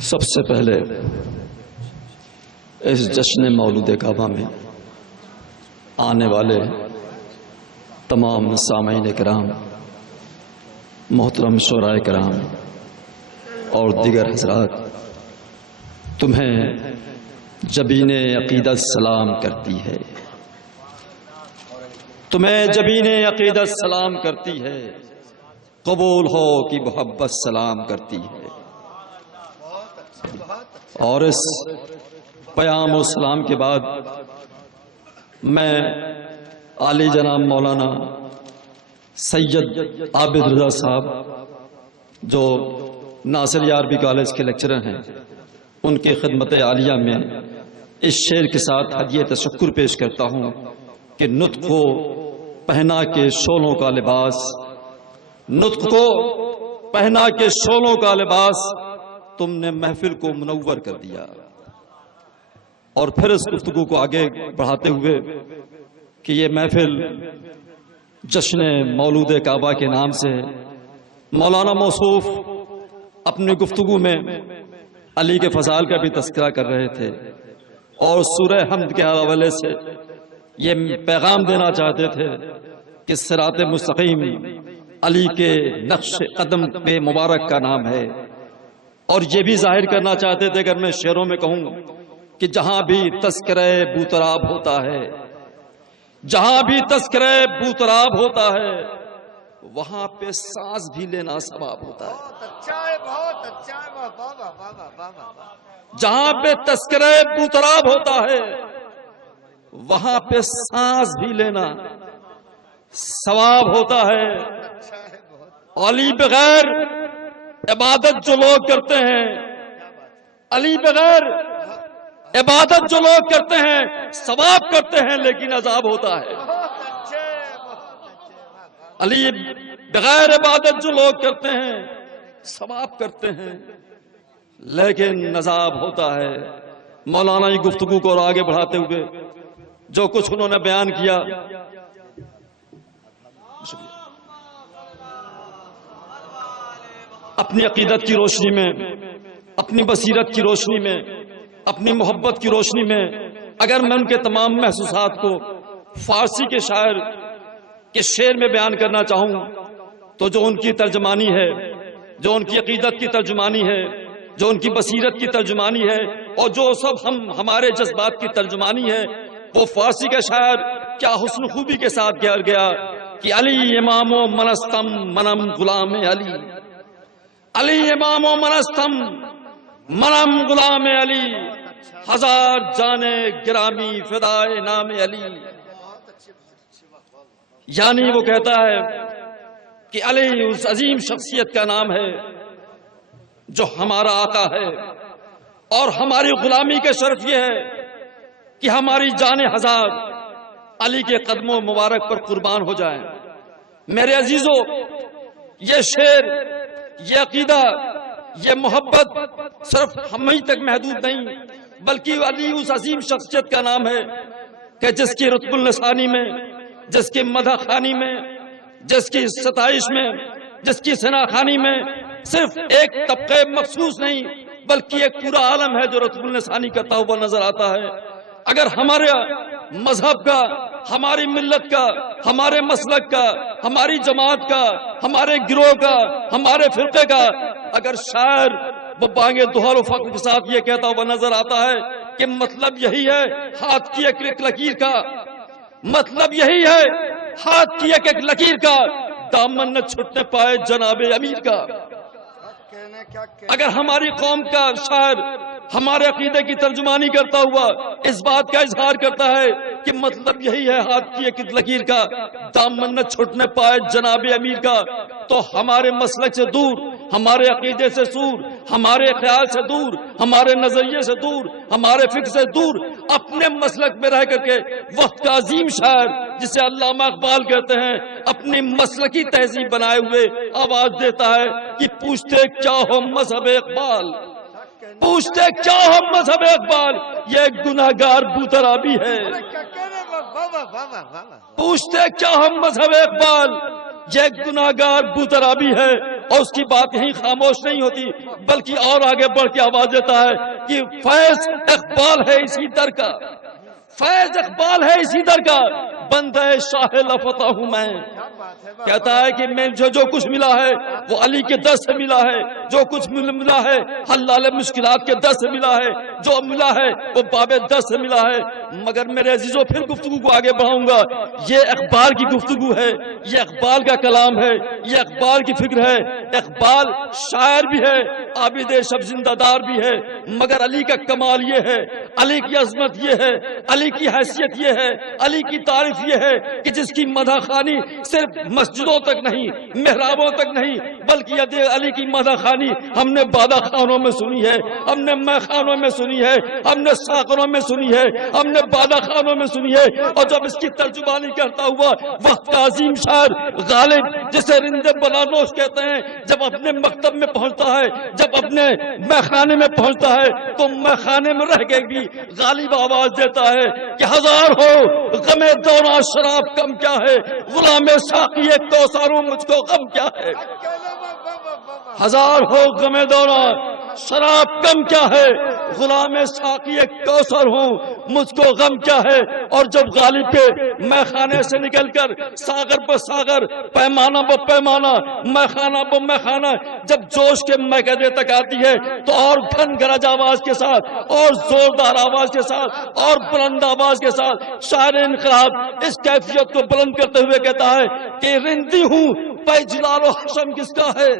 سب سے پہلے اس جشن مولود کعبہ میں آنے والے تمام سامعین کرام، محترم شعراء کرام اور دیگر حضرات، تمہیں جبین عقیدت سلام کرتی ہے، تمہیں جبین عقیدت سلام کرتی ہے، قبول ہو کہ محبت سلام کرتی ہے۔ اور اس پیام و سلام کے بعد میں عالی جناب مولانا سید عابد رضا صاحب جو ناصر عربی کالج کے لیکچرر ہیں، ان کی خدمت عالیہ میں اس شعر کے ساتھ ہدیہ تشکر پیش کرتا ہوں کہ نطق کو پہنا کے شعلوں کا لباس، نطق کو پہنا کے شعلوں کا لباس تم نے محفل کو منور کر دیا۔ اور پھر اس گفتگو کو آگے بڑھاتے ہوئے کہ یہ محفل جشن مولود کعبہ کے نام سے مولانا موصوف اپنی گفتگو میں علی کے فضائل کا بھی تذکرہ کر رہے تھے اور سورہ حمد کے حوالے سے یہ پیغام دینا چاہتے تھے کہ صراط مستقیم علی کے نقش قدم پہ مبارک کا نام ہے، اور یہ بھی ظاہر کرنا چاہتے تھے اگر میں شعروں میں کہوں کہ جہاں بھی تذکرہ بوتراب ہوتا ہے، جہاں بھی تذکرہ بوتراب ہوتا ہے، وہاں پہ سانس بھی لینا ثواب ہوتا ہے۔ بہت اچھا ہے۔ جہاں پہ تذکرہ بوتراب ہوتا ہے، وہاں پہ سانس بھی لینا ثواب ہوتا ہے۔ علی بغیر عبادت جو لوگ کرتے ہیں، علی بغیر عبادت جو لوگ کرتے ہیں ثواب کرتے ہیں لیکن عذاب ہوتا ہے۔ علی بغیر عبادت جو لوگ کرتے ہیں ثواب کرتے ہیں لیکن عذاب ہوتا ہے۔ مولانا کی گفتگو کو اور آگے بڑھاتے ہوئے جو کچھ انہوں نے بیان کیا، اپنی عقیدت کی روشنی میں، اپنی بصیرت کی روشنی میں، اپنی محبت کی روشنی میں اگر میں ان کے تمام محسوسات کو فارسی کے شاعر کے شعر میں بیان کرنا چاہوں تو جو ان کی ترجمانی ہے، جو ان کی عقیدت کی ترجمانی ہے، جو ان کی بصیرت کی ترجمانی ہے اور جو سب ہمارے جذبات کی ترجمانی ہے، وہ فارسی کا شاعر کیا حسن خوبی کے ساتھ گیا کہ علی امام و منستم منم غلام علی، علی امام و منستم منم غلام علی، ہزار جانے گرامی فدائے نام علی۔ یعنی وہ کہتا ہے کہ علی اس عظیم شخصیت کا نام ہے جو ہمارا آقا ہے، اور ہماری غلامی کا شرف یہ ہے کہ ہماری جانیں ہزار علی کے قدموں مبارک پر قربان ہو جائیں۔ میرے عزیزو، یہ شعر، یہ عقیدہ، یہ محبت صرف ہم ہی تک محدود نہیں بلکہ علی اس عظیم شخصیت کا نام ہے کہ جس کی رتب النسانی میں، جس کی مدح خوانی میں، جس کی ستائش میں، جس کی ثنا خوانی میں صرف ایک طبقہ مخصوص نہیں بلکہ ایک پورا عالم ہے جو رتب النسانی کرتا ہوا نظر آتا ہے۔ اگر ہمارے مذہب کا، ہماری ملت کا، ہمارے مسلک کا، ہماری جماعت کا، ہمارے گروہ کا، ہمارے فرقے کا اگر شاعر وہ بانگے دہل و فخر کے ساتھ یہ کہتا ہوا نظر آتا ہے کہ مطلب یہی ہے ہاتھ کی ایک لکیر کا، مطلب یہی ہے ہاتھ کی ایک لکیر کا، دامن نہ چھٹنے پائے جناب امیر کا۔ اگر ہماری قوم کا شاعر ہمارے عقیدے کی ترجمانی کرتا ہوا اس بات کا اظہار کرتا ہے کہ مطلب یہی ہے ہاتھ کی ایک لکیر کا، دامن نہ چھٹنے پائے جناب امیر کا، تو ہمارے مسلک سے دور، ہمارے عقیدے سے دور، ہمارے خیال سے دور، ہمارے نظریے سے دور، ہمارے فکر سے دور، اپنے مسلک میں رہ کر کے وقت کا عظیم شاعر جسے علامہ اقبال کہتے ہیں اپنی مسلکی تہذیب بنائے ہوئے آواز دیتا ہے کہ پوچھتے کیا ہو مذہب اقبال، پوچھتے کیا ہو مذہب اقبال، یہ گناہگار بوترابی ہے۔ پوچھتے کیا ہم مذہب اقبال، یہ گناہگار بوترابی ہے۔ اور اس کی بات یہیں خاموش نہیں ہوتی بلکہ اور آگے بڑھ کے آواز دیتا ہے کہ فیض اقبال ہے اسی در کا، فیض اقبال ہے اسی در کا، بندہ شاہ لفتہ ہوں میں۔ کہتا ہے کہ میں جو کچھ ملا ہے وہ علی کے در سے ملا ہے، جو کچھ ملا ہے حلال مشکلات کے در سے ملا ہے، جو ملا ہے وہ باب در سے ملا ہے۔ مگر میرے عزیزوں پھر گفتگو کو آگے بڑھاؤں گا، یہ اقبال کی گفتگو ہے، یہ اقبال کا کلام ہے، یہ اقبال کی فکر ہے۔ اقبال شاعر بھی ہے، عابد شب زندہ دار بھی ہے، مگر علی کا کمال یہ ہے، علی کی عظمت یہ ہے، علی کی حیثیت یہ ہے، علی کی تعریف یہ ہے کہ جس کی مدح خوانی صرف مسجدوں تک نہیں، محرابوں تک نہیں، بلکہ علی کی مدح خوانی ہم نے بادہ خانوں میں سنی ہے، ہم نے مے خانوں میں سنی ہے، ہم نے ساغروں میں سنی ہے، ہم نے بادہ خانوں میں سنی ہے۔ اور جب اس کی ترجمانی کرتا ہوا وقت کا عظیم شاعر غالب، جسے رند بلانوش کہتے ہیں، جب اپنے مکتب میں پہنچتا ہے، جب اپنے میخانے میں پہنچتا ہے تو میخانے میں رہ کے بھی غالب آواز دیتا ہے کہ ہزار ہو غم دوران شراب کم کیا ہے، غلام ساقی کوثر مجھ کو غم کیا ہے۔ ہزار ہو غم دوران شراب کم کیا ہے، غلام ساقی کوثر ہوں مجھ کو غم کیا ہے۔ اور جب غالب کے میخانے سے نکل کر ساغر پر ساغر، پیمانہ پر پیمانہ، میخانہ پر میخانہ جب جوش کے میکدے تک آتی ہے تو اور گھن گرج آواز کے ساتھ اور زوردار آواز کے ساتھ اور بلند آواز کے ساتھ شاعر انقلاب اس کیفیت کو بلند کرتے ہوئے کہتا ہے کہ رندی ہوں پہ جلال و حشم کس کا ہے،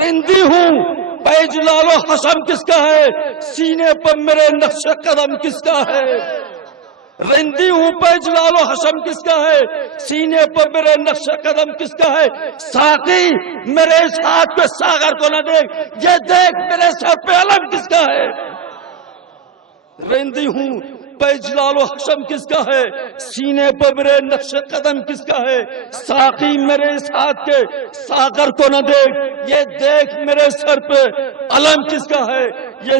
رندی ہوں پہ جلال و حشم کس کا ہے، سینے پر میرے نقش قدم کس کا ہے۔ رندی ہوں پہ جلال و حشم کس کا ہے، سینے پر میرے نقش قدم کس کا ہے۔ ساقی میرے اس ہاتھ پہ ساغر کو نہ دیکھ، یہ دیکھ میرے سر پہ علم کس کا ہے۔ رندی ہوں پہ جلال و حشم کس کا ہے، سینے پر میرے نقش قدم کس کا ہے۔ ساقی میرے اس ہاتھ کے ساغر کو نہ دیکھ، یہ دیکھ میرے سر پہ علم کس کا ہے۔ یہ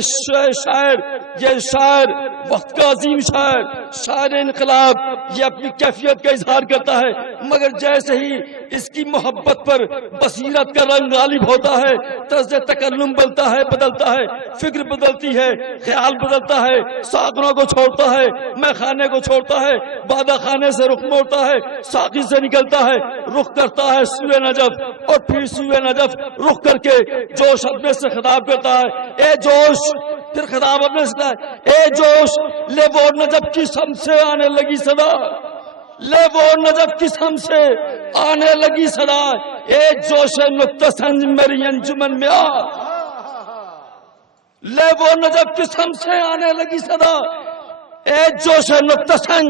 شاعر وقت کا عظیم شاعر، شاعر انقلاب، یہ اپنی کیفیت کا اظہار کرتا ہے، مگر جیسے ہی اس کی محبت پر بصیرت کا رنگ غالب ہوتا ہے، طرز تکلم بدلتا ہے، فکر بدلتی ہے، خیال بدلتا ہے، ساغروں کو چھوڑتا ہے، میخانے کو چھوڑتا ہے، بادہ خانے سے رخ موڑتا ہے، ساقی سے نکلتا ہے، رخ کرتا ہے سوئے نجف، اور پھر سوئے نجف رخ کر کے جوش اپنے سے خطاب کرتا ہے، اے جوش، پھر خطاب اپنے سے ہے، اے جوش لے وہ نجف کی سم سے آنے لگی صدا، لے وہ نجف کی سم سے آنے لگی صدا، اے جوش نکتہ سنج میری انجمن میں آ، لے وہ نجف کی سم سے آنے لگی صدا، اے جوش نکتہ سنج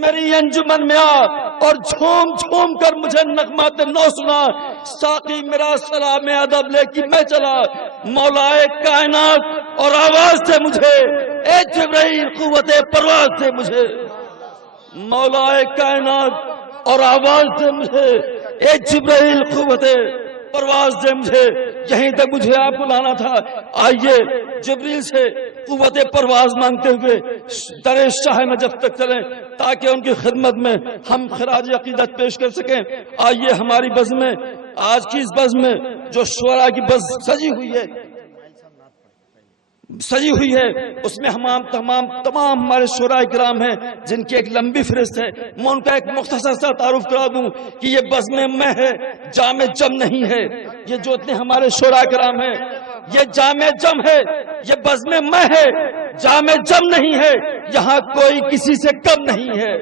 میری انجمن میں آ، اور جھوم جھوم کر مجھے نغمات نو سنا، ساقی میرا سلام ادب لے کے میں چلا، مولائے کائنات اور آواز دے مجھے، اے جبرائیل قوت پرواز دے مجھے، مولائے کائنات اور آواز دے مجھے، اے جبرائیل قوت پرواز دے مجھے۔ یہیں تک مجھے آپ کو لانا تھا، آئیے جبریل سے قوت پرواز مانگتے ہوئے در شاہ نجف تک چلیں تاکہ ان کی خدمت میں ہم خراج عقیدت پیش کر سکیں۔ آئیے ہماری بزم میں، آج کی اس بزم میں جو شعراء کی بزم سجی ہوئی ہے اس میں تمام ہمارے شعراء کرام ہیں جن کی ایک لمبی فہرست ہے۔ میں ان کا ایک مختصر سا تعارف کرا دوں کہ یہ بزم میں ہے، جام جم نہیں ہے۔ یہ جو اتنے ہمارے شعراء کرام ہیں یہ جام جم ہے، یہ بزم میں ہے، جام جم نہیں ہے، یہاں کوئی کسی سے کم نہیں ہے۔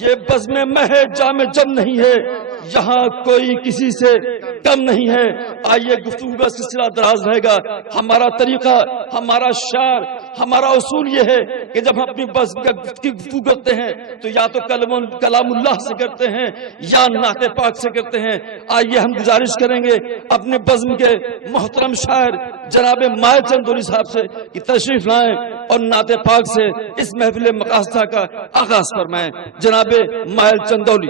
یہ بزم میں ہے، جام جم نہیں ہے، یہاں کوئی کسی سے کم نہیں ہے۔ آئیے گفتگو کا سلسلہ دراز رہے گا۔ ہمارا طریقہ، ہمارا شعر، ہمارا اصول یہ ہے کہ جب ہم اپنی بزم کی گفتگو کرتے ہیں تو یا تو کلام اللہ سے کرتے ہیں یا نعت پاک سے کرتے ہیں۔ آئیے ہم گزارش کریں گے اپنے بزم کے محترم شاعر جناب مائل چندولی صاحب سے کہ تشریف لائیں اور نعت پاک سے اس محفل مقاصدہ کا آغاز فرمائیں۔ جناب مائل چندولی۔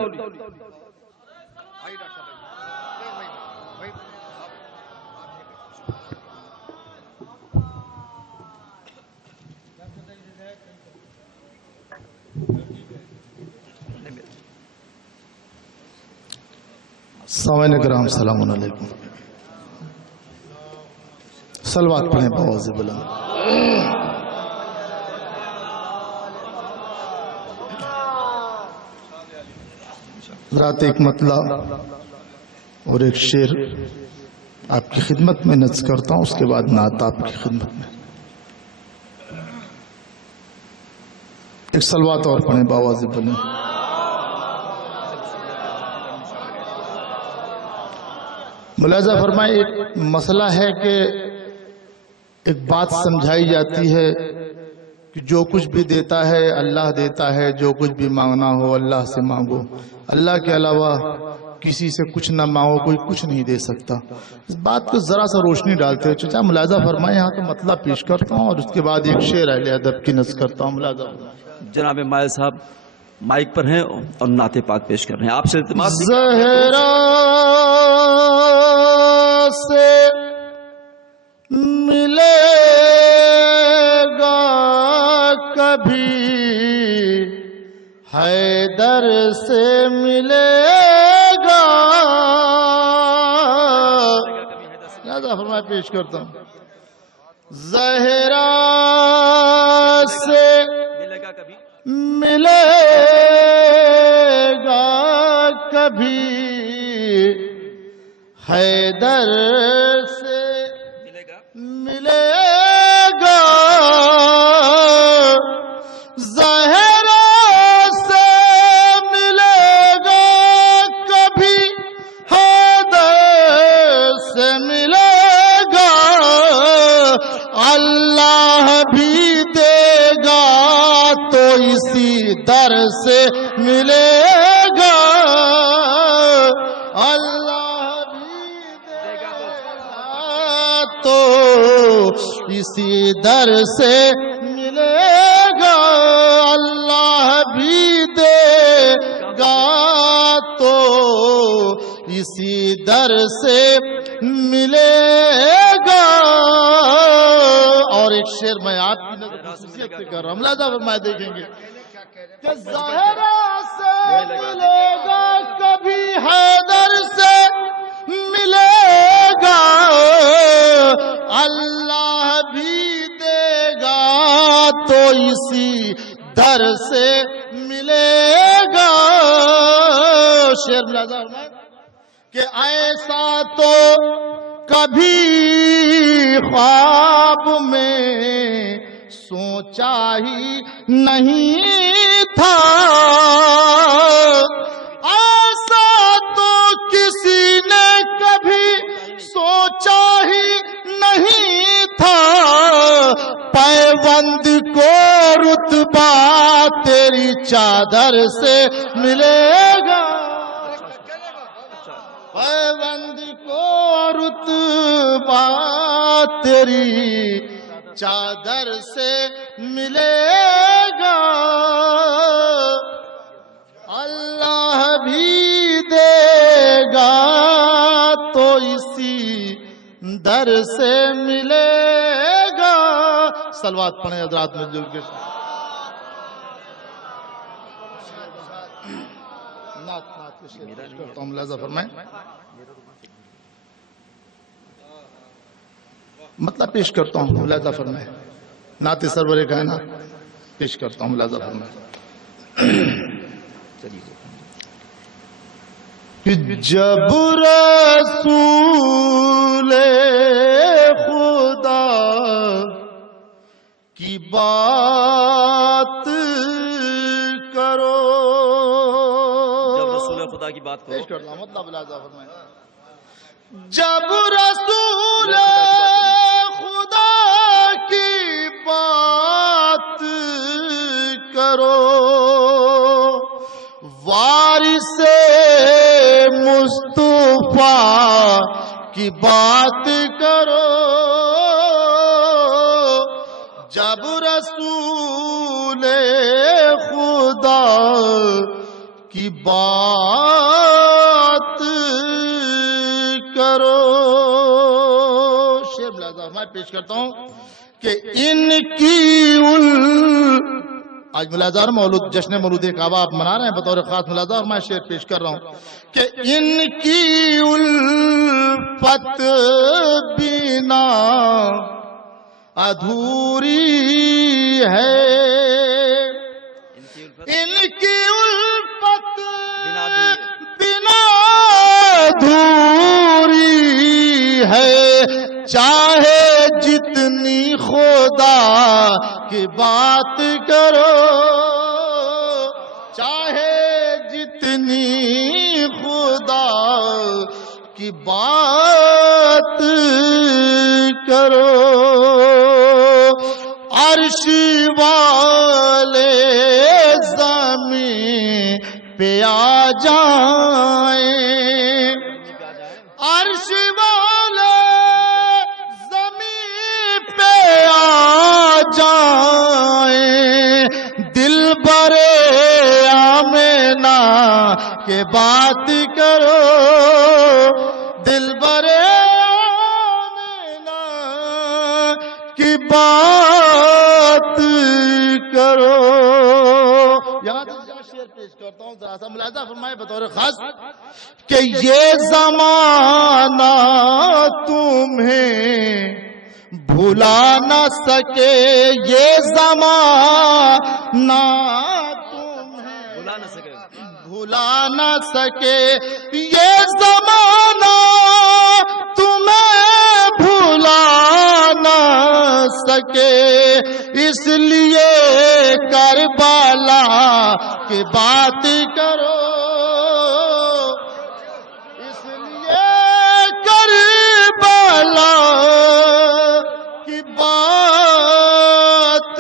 سامعین کرام السلام علیکم. صلوات پڑھیں بآواز بلند. رات ایک مطلع اور ایک شعر آپ کی خدمت میں نظر کرتا ہوں، اس کے بعد نعت آپ کی خدمت میں. ایک صلوات اور پڑھیں بآواز بلند. ملاحظہ فرمائیں، ایک مسئلہ ہے کہ ایک بات سمجھائی جاتی ہے کہ جو کچھ بھی دیتا ہے اللہ دیتا ہے، جو کچھ بھی مانگنا ہو اللہ سے مانگو، اللہ کے علاوہ کسی سے کچھ نہ مانگو، کوئی کچھ نہیں دے سکتا. اس بات کو ذرا سا روشنی ڈالتے ہوئے چچا ملاحظہ فرمائیں، یہاں کا مطلب پیش کرتا ہوں اور اس کے بعد ایک شعر اہل ادب کی نظر کرتا ہوں. ملاحظہ جناب مائل صاحب مائک پر ہیں اور نعت پاک پیش کر رہے ہیں. آپ سے التماس زہرا سے ملے گا کبھی، حیدر سے ملے گا. لہذا فرمایا پیش کرتا ہوں. زہرا سے ملے گا کبھی، ملے گا کبھی، حیدر سے ملے گا. زہرا سے ملے گا کبھی، حیدر سے ملے گا. اللہ بھی دے گا تو اسی در سے ملے گا. اللہ بھی دے گا تو اسی در سے ملے گا. اللہ بھی دے گا تو اسی در سے ملے گا. اور ایک شعر میں آپ کی نظر خصوصیت سے کر رہا ہوں. ملاحظہ فرمائے دیکھیں گے کہ ظاہرہ سے ملے گا کبھی، حیدر سے ملے گا. اللہ بھی دے گا تو اسی در سے ملے گا. شعر ملاحظہ فرمائے کہ ایسا تو کبھی خواب میں سوچا ہی نہیں تھا. ایسا تو کسی نے کبھی سوچا ہی نہیں تھا. پیوند کو رتبہ تیری چادر سے ملے گا. پیوند کو رتبہ تیری چادر سے ملے گا. اللہ بھی دے گا تو اسی در سے ملے گا. صلوات پڑھیں حضرات مل جل کے. کرتا ہوں. ملاحظہ فرمائیں، مطلب پیش کرتا ہوں. ملاحظہ فرمائیں، نعت سرور کائنات پیش کرتا ہوں. ملاحظہ فرمائیں کہ جب رسول خدا کی بات کرو، خدا کی بات پیش کرتا ہوں. مطلب ملاحظہ فرمائیں. جب رسول خدا کی بات کرو، وارث مصطفیٰ کی بات کرو. جب رسول خدا کی بات کرو. شعر ملاحظہ میں پیش کرتا ہوں کہ ان کی آج ملاحظہ اور مولود جشن مولود کعبہ آپ منا رہے ہیں بطور خاص ملاحظہ، اور میں شعر پیش کر رہا ہوں کہ ان کی الفت بنا ادھوری ہے، ان کی الفت بنا ادھوری ہے، چاہے جتنی خدا کی بات کرو، چاہے جتنی خدا کی بات کرو، عرش والے زمین پہ آ جائیں، عرش والے زمین پہ آ جائیں، دل برے آمینہ کے بات کرو، دل برے آمینہ کی بات کرو۔ یہاں شعر پیش کرتا ہوں، ذرا سا ملاحظہ فرمائے بطور خاص کہ یہ زمانہ تمہیں بھلا نہ سکے، یہ زمانہ تمہیں بھلا نہ سکے، یہ زمانہ تمہیں بھلا نہ سکے، اس لیے کربلا کی بات کرو، اس لیے کربلا کی بات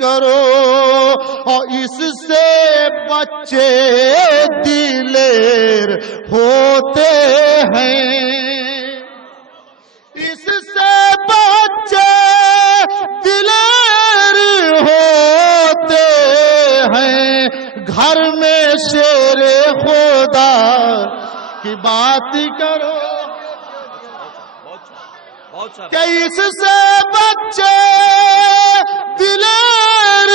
کرو، اور اس سے بچے دلیر ہوتے ہیں، اس سے بچے دلیر ہوتے ہیں، گھر میں شیر خدا کی بات کرو، کہ اس سے بچے دلیر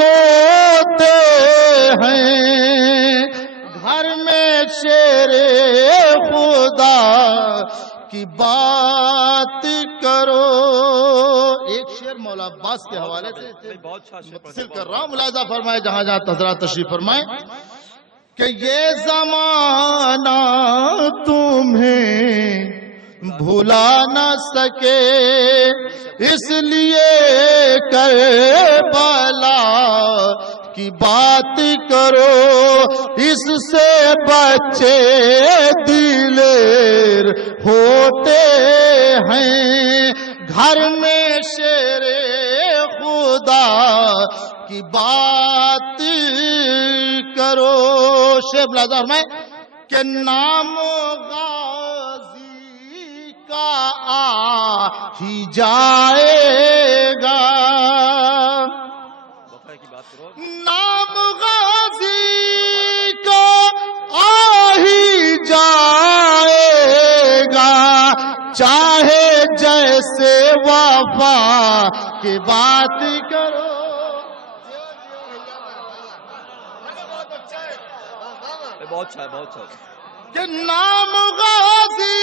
ہوتے ہیں، گھر میں شیر خدا کی بات کرو۔ ایک شعر مولا عباس کے حوالے سے متصل کر رہا ہوں، ملاحظہ فرمائے جہاں جہاں حضرات تشریف فرمائے کہ یہ زمانہ تمہیں بھلا نہ سکے، اس لیے کربلا کی بات کرو، اس سے بچے دلیر ہوتے ہیں، گھر میں شیر خدا کی بات کرو۔ شیخ ملاحظہ میں کہ نام غازی کا آ ہی جائے گا، نام غازی کا آ ہی جائے گا، چاہے جیسے وفا کی بات کرو، بہت اچھا ہے، بہت اچھا کہ نام غازی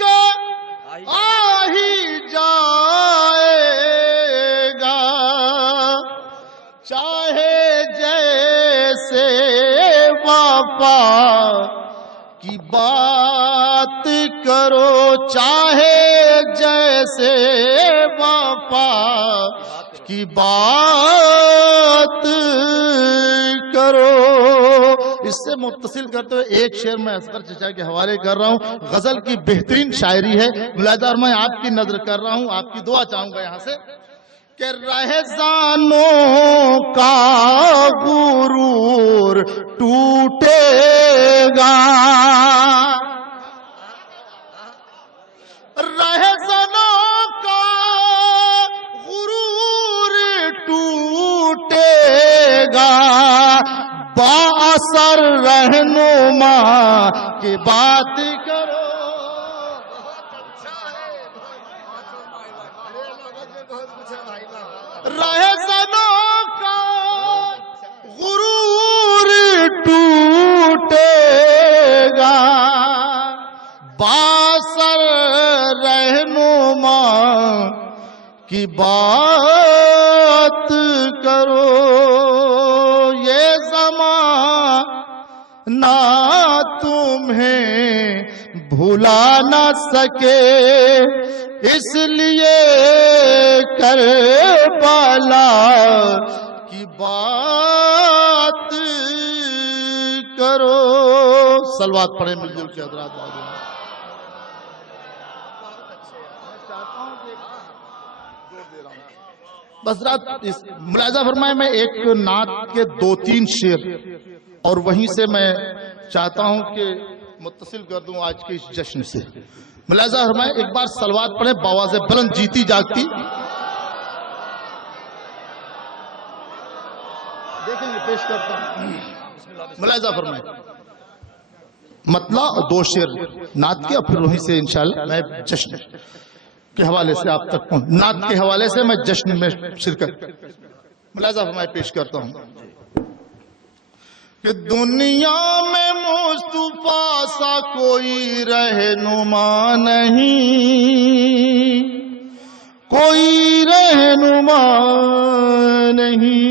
کا آ ہی جائے گا، چاہے جیسے وفا کی بات کرو، چاہے جیسے وفا کی بات کرو۔ اس سے متصل کرتے ہوئے ایک شعر میں اصغر چچا کے حوالے کر رہا ہوں، غزل کی بہترین شاعری ہے ملاحظہ، اور میں آپ کی نظر کر رہا ہوں، آپ کی دعا چاہوں گا یہاں سے کہ رہزانوں کا غرور ٹوٹے گا، رہزانوں کا غرور ٹوٹے گا، با اثر رہنما کی بات کرو، رہزانوں کا سر رہنما کی بات کرو، یہ زمانہ تمہیں بھلا نہ سکے، اس لیے کربلا کی بات کرو۔ صلوات پڑھیں مل جل کے حضرات۔ بس رات ملاحظہ فرمائے، میں ایک نعت کے 2-3 شعر اور وہیں سے میں چاہتا ہوں کہ متصل کر دوں آج کے اس جشن سے۔ ملاحظہ فرمائے، ایک بار صلوات پڑھیں بآواز بلند، جیتی جاگتی۔ دیکھیں گے، پیش کرتا ہوں۔ ملاحظہ فرمائے، مطلع 2 شعر نعت کے، اور پھر وہیں سے انشاءاللہ میں جشن کے حوالے سے آپ تک پہنچ، نعت کے حوالے سے میں جشن میں شرکت۔ ملاحظہ فرمائے، پیش کرتا ہوں کہ دنیا میں مصطفیٰ سا کوئی رہنما نہیں، کوئی رہنما نہیں۔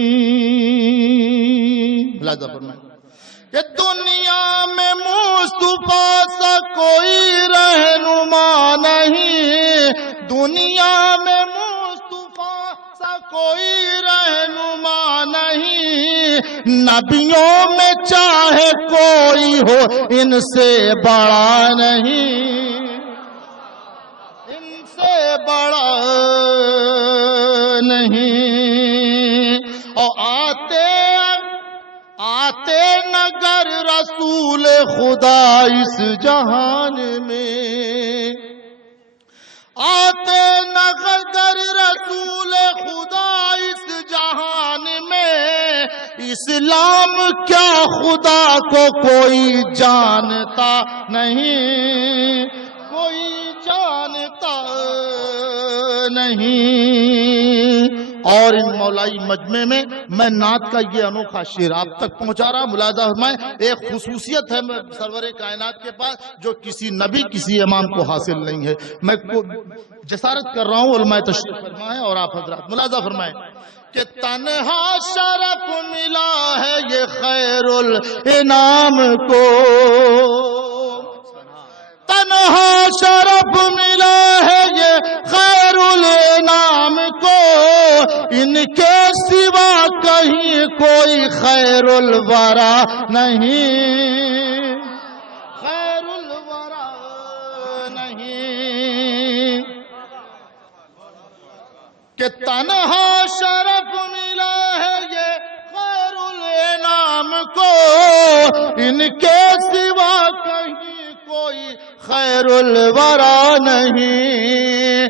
ملاحظہ فرمائے کہ دنیا میں مصطفیٰ سا کوئی رہنما نہیں، دنیا میں مصطفیٰ سا کوئی رہنما نہیں، نبیوں میں چاہے کوئی ہو ان سے بڑا نہیں، ان سے بڑا نہیں۔ اور آتے نگر رسول خدا اس جہان میں، آتے نگر رسول خدا اس جہان میں، اسلام کیا خدا کو کوئی جانتا نہیں، کوئی جانتا نہیں۔ اور ان مولائی مجمع میں میں نعت کا یہ انوکھا شعر آپ تک پہنچا رہا۔ ملاحظہ فرمائیں، ایک خصوصیت ہے سرور کائنات کے پاس جو کسی نبی کسی امام کو حاصل نہیں ہے۔ میں جسارت کر رہا ہوں، علماء تشریف فرما ہے اور آپ حضرات ملاحظہ فرمائیں کہ تنہا شرف ملا ہے یہ خیر الانام کو، تنہا شرف ملا ہے یہ خیر الانام کو، ان کے سوا کہیں کوئی خیر الورا نہیں، خیر الورا نہیں۔ کہ تنہا شرف ملا ہے یہ خیر الانام کو، ان کے سوا کہیں کوئی خیر الورا نہیں۔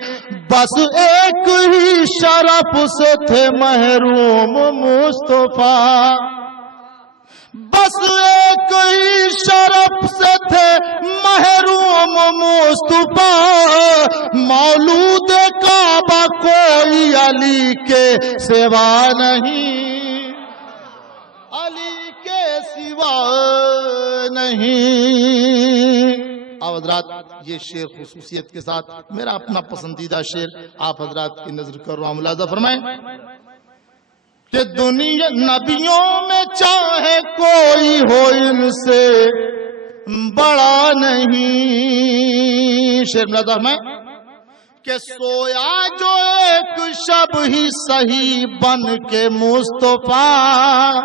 بس ایک ہی شرف سے تھے محروم مصطفیٰ، بس ایک ہی شرف سے تھے محروم مصطفیٰ، مولود کعبہ کوئی علی کے سوا نہیں، علی کے سوا نہیں۔ آپ حضرات یہ شعر خصوصیت کے ساتھ میرا اپنا پسندیدہ شعر آپ حضرات کی نظر کر رہا ہوں۔ ملاحظہ فرمائیں کہ دنیا نبیوں میں چاہے کوئی ہو ان سے بڑا نہیں۔ شعر ملاحظہ فرمائیں کہ سویا جو ایک شب ہی سہی بن کے مصطفیٰ،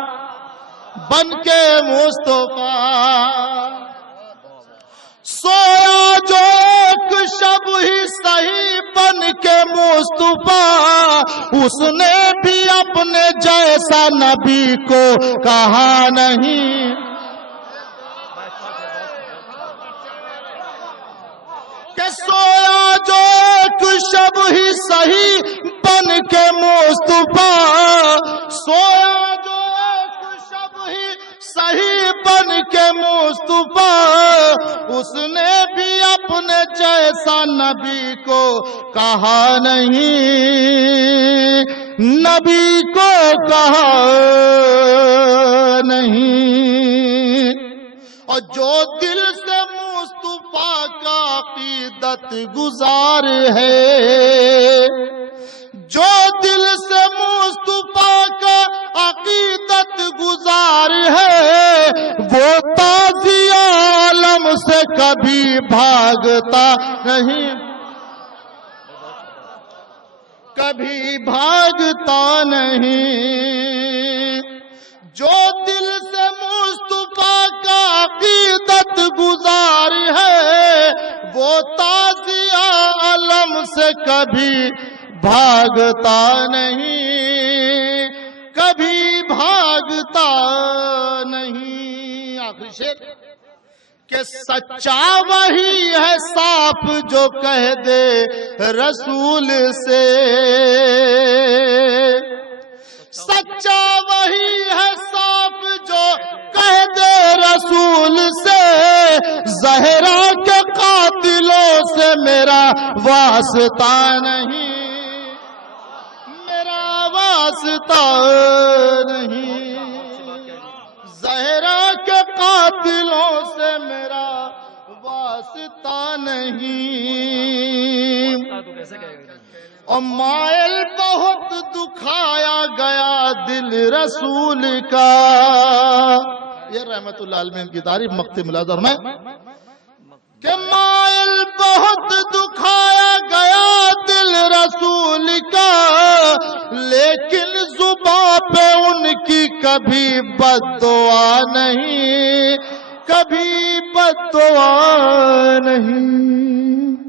بن کے مصطفیٰ، سویا جو ایک شب ہی سہی بن کے مصطفیٰ، اس نے بھی اپنے جیسا نبی کو کہا نہیں، کہ سویا جو ایک شب ہی سہی بن کے مصطفیٰ، سویا جو ایک شب ہی سہی بن کے مصطفیٰ، اس نے بھی اپنے جیسا نبی کو کہا نہیں، نبی کو کہا نہیں۔ اور جو دل سے مصطفیٰ کا عقیدہ عقیدت گزار ہے، جو دل سے مصطفیٰ کا عقیدت گزار ہے، وہ تازی عالم سے کبھی بھاگتا نہیں، کبھی بھاگتا نہیں۔ جو دل سے مصطفیٰ کا عقیدت گزار ہے، وہ تازی عالم سے کبھی بھاگتا نہیں، کبھی بھاگتا نہیں۔ آخری شعر کہ سچا وہی ہے صاف جو کہہ دے رسول سے، سچا وہی ہے صاف جو کہہ دے رسول سے، زہرا کے قاتلوں سے میرا واسطہ نہیں، میرا واسطہ نہیں، زہرا کے قاتلوں سے میرا واسطہ نہیں۔ اور مائل بہت دکھایا گیا دل رسول کا، یہ رحمت اللہ علیہ کی تعریف مقت ملازر میں، کہ مائل بہت دکھایا گیا دل رسول کا، لیکن زبان پہ ان کی کبھی بد دعا نہیں، کبھی بد دعا نہیں۔